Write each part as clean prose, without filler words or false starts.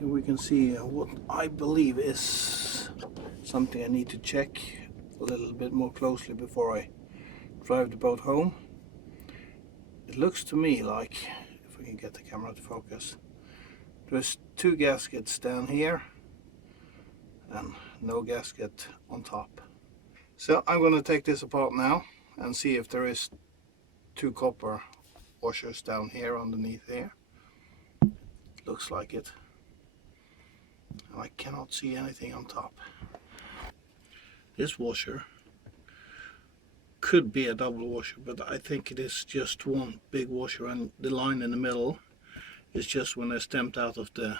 Here we can see what I believe is something I need to check a little bit more closely before I drive the boat home. It looks to me like, if we can get the camera to focus, there's two gaskets down here and no gasket on top. So I'm going to take this apart now and see if there is two copper washers down here underneath here. Looks like it. I cannot see anything on top. This washer could be a double washer, but I think it is just one big washer, and the line in the middle is just when they're stamped out of the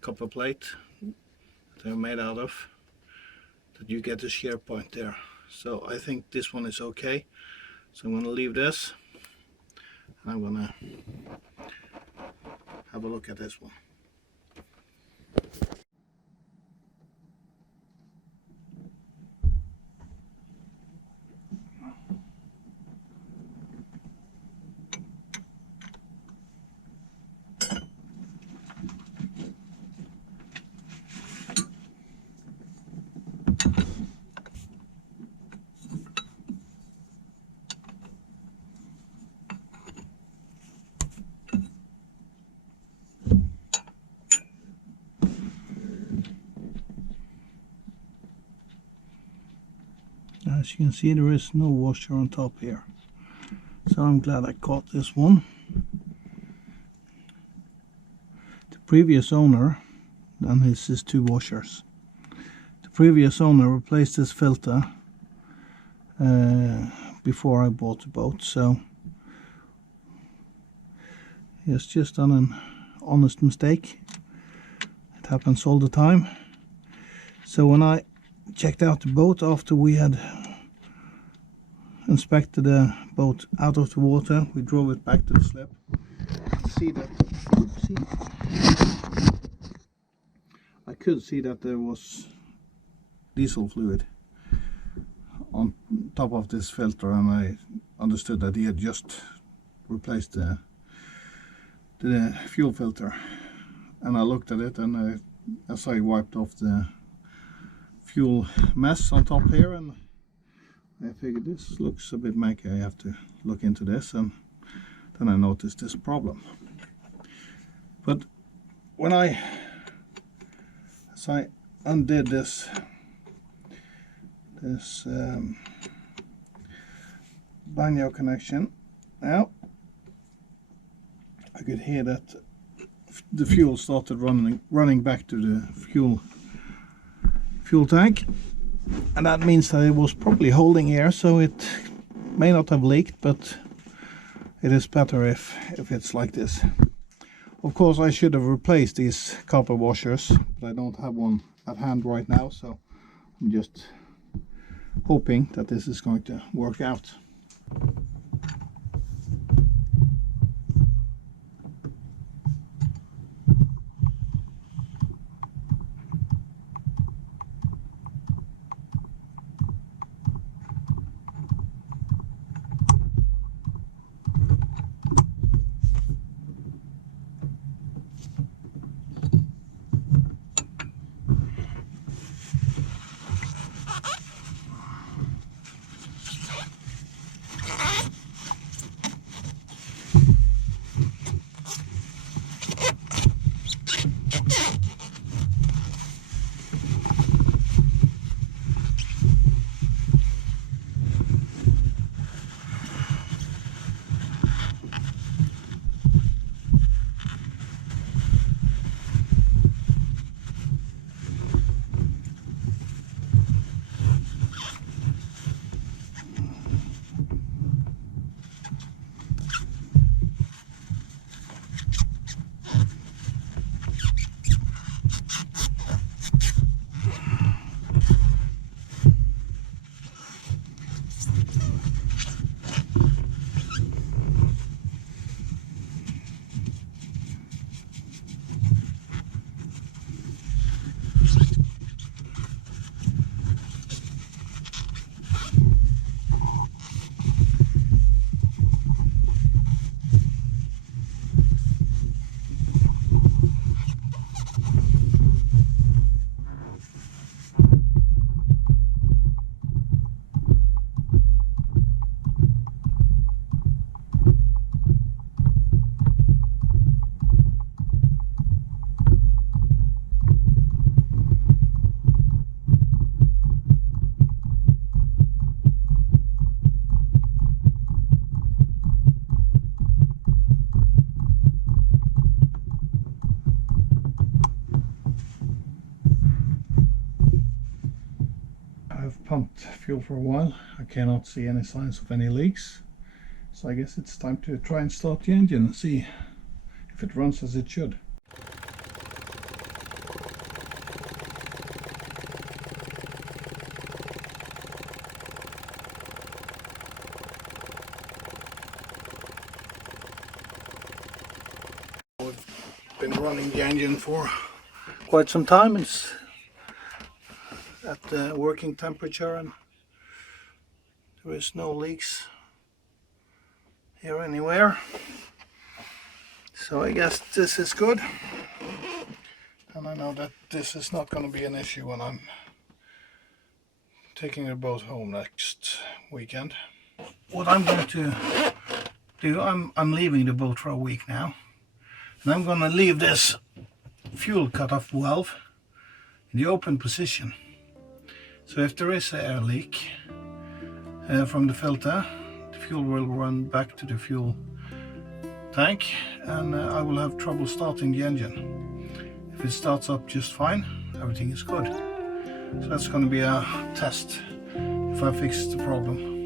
copper plate that they're made out of, that you get the shear point there. So I think this one is okay. So I'm going to leave this and I'm going to have a look at this one. As you can see, there is no washer on top here, so I'm glad I caught this one. The previous owner, and this is two washers. The previous owner replaced this filter before I bought the boat, so he has just done an honest mistake. It happens all the time. So when I checked out the boat after we had inspected the boat out of the water, we drove it back to the slip. I could see that there was diesel fluid on top of this filter, and I understood that he had just replaced the fuel filter. And I looked at it, and as I wiped off the fuel mess on top here, and I figured this looks a bit manky, I have to look into this, and then I noticed this problem. But when as I undid this banjo connection, now I could hear that the fuel started running back to the fuel tank, and that means that it was probably holding air, so it may not have leaked, but it is better if it's like this. Of course, I should have replaced these copper washers, but I don't have one at hand right now, so I'm just hoping that this is going to work out. pumped fuel for a while. I cannot see any signs of any leaks, so I guess it's time to try and start the engine and see if it runs as it should. We've been running the engine for quite some time. It's at the working temperature and there is no leaks here anywhere, so I guess this is good, and I know that this is not going to be an issue when I'm taking the boat home next weekend. What I'm going to do, I'm leaving the boat for a week now, and I'm going to leave this fuel cutoff valve in the open position. So if there is an air leak from the filter, the fuel will run back to the fuel tank, and I will have trouble starting the engine. If it starts up just fine, everything is good. So that's going to be a test if I fix the problem.